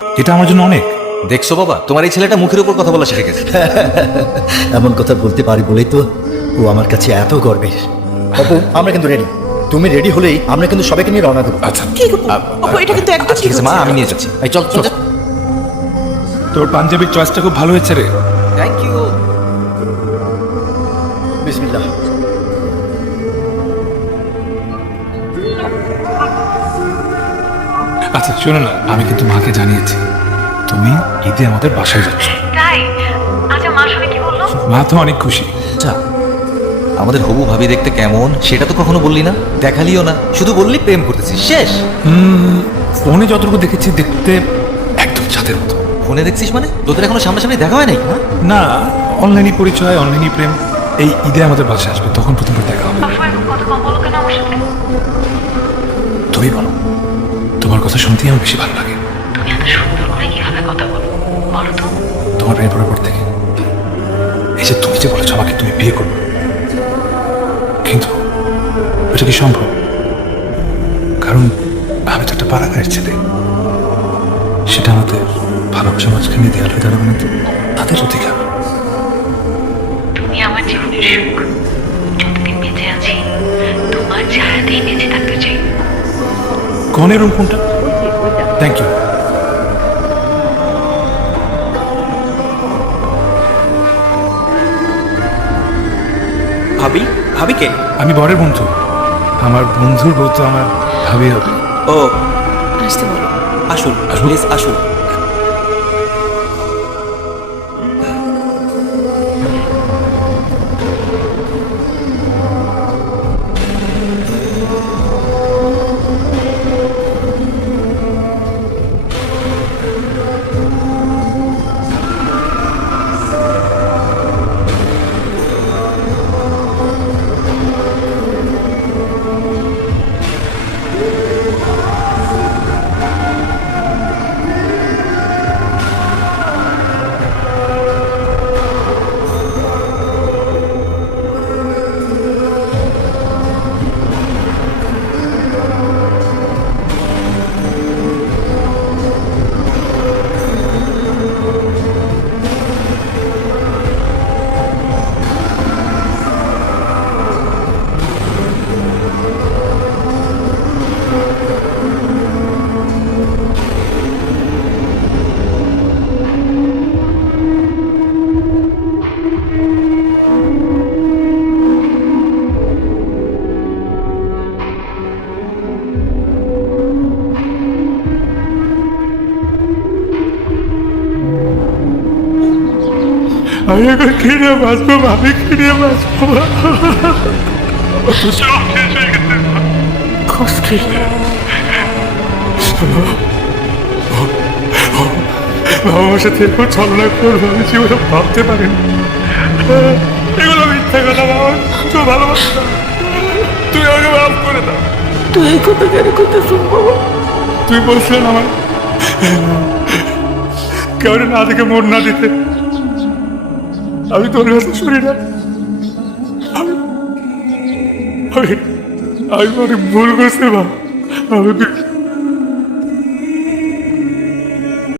এটা আমার জন্য অনেক। দেখছো বাবা, তোমার এই ছেলেটা মুখের উপর কথা বলা শিখে গেছে। এমন কথা বলতে পারি বলেই তো ও আমার কাছে এত গর্বের। অপু, আমরা কিন্তু রেডি। তুমি রেডি হলেই আমরা কিন্তু সবাইকে নিয়ে রওনা দেবো। আচ্ছা কি গো? অপু, এটা কিন্তু একদম ঠিক আছে মা, আমি নিয়ে যাচ্ছি। এই চল চল। তোর পাঞ্জাবির চয়েসটা খুব ভালো হয়েছে রে। Thank you. বিসমিল্লাহ। আচ্ছা শোনো না, আমি কিন্তু মাকে জানিয়েছি তুমি ঈদে আমাদের বাসায় যাচ্ছ। তাই? আচ্ছা, মা শুনে কি বললো? মা তো অনেক খুশি। আচ্ছা, আমাদের হবু ভাবি দেখতে কেমন সেটা তো কখনো বললি না, দেখালিও না, শুধু বললি প্রেম করতেছিস, শেষ। ফোনে যতটুকু দেখেছি দেখতে একদম চাঁদের মতো। ফোনে দেখছিস মানে? তোদের এখনো সামনাসামনি দেখা হয় নাই? হ্যাঁ, না, অনলাইনই পরিচয়, অনলাইনই প্রেম। এই ঈদে আমাদের বাসায় আসবে, তখন প্রথমবার দেখা হবে। সবসময় কথা কম বলো কেন আমার সাথে? তুমি বলো, তোমার কথা শুনতেই আমার বেশি ভালো লাগে। তুমি এত সুন্দর করে কিভাবে কথা বলো বলো তো? তোমার প্রেমে পড়ার পর থেকে এই যে তুমি যে বলেছো আমাকে তুমি বিয়ে করবে, কিন্তু এটা কি সম্ভব? কারণ আমি তো একটা পাড়াগাঁয়ের ছেলে, সেটা আমাদের ভালোবাসা মাঝখানে দেয়াল হয়ে দাঁড়াবে না তো, তাদের অধিকার। তুমি আমার জীবনের সুখ। যতদিন বেঁচে আছি তোমার ছায়াতেই বেঁচে থাকতে চাই। কনের রুম কোনটা? Thank you. ভাবি? ভাবি কে? আমি বরের বন্ধু, আমার বন্ধুর বউ তো আমার ভাবি হবে। ও আসতে বলো। আসুন, আসবো? প্লিজ আসুন। আমি এখন কিনে বাঁচবো, ভাবি কিনে বাঁচবো। সব শেষ হয়ে গেছে। বাবার সাথে এরকম ছলনা করবো আমি জীবনে ভাবতে পারিনি। এগুলো মিথ্যা কথা বাবা, তো ভালোবাসা, তুই আমাকে মাফ করে দাও। তুই এই কথা কেন কথা শুনবো? তুই বলছিলেন আমার কেউ না দেখে মন না দিতে, আমি তোর কথা শুনি না। আমি অনেক ভুল করছি মা, আমি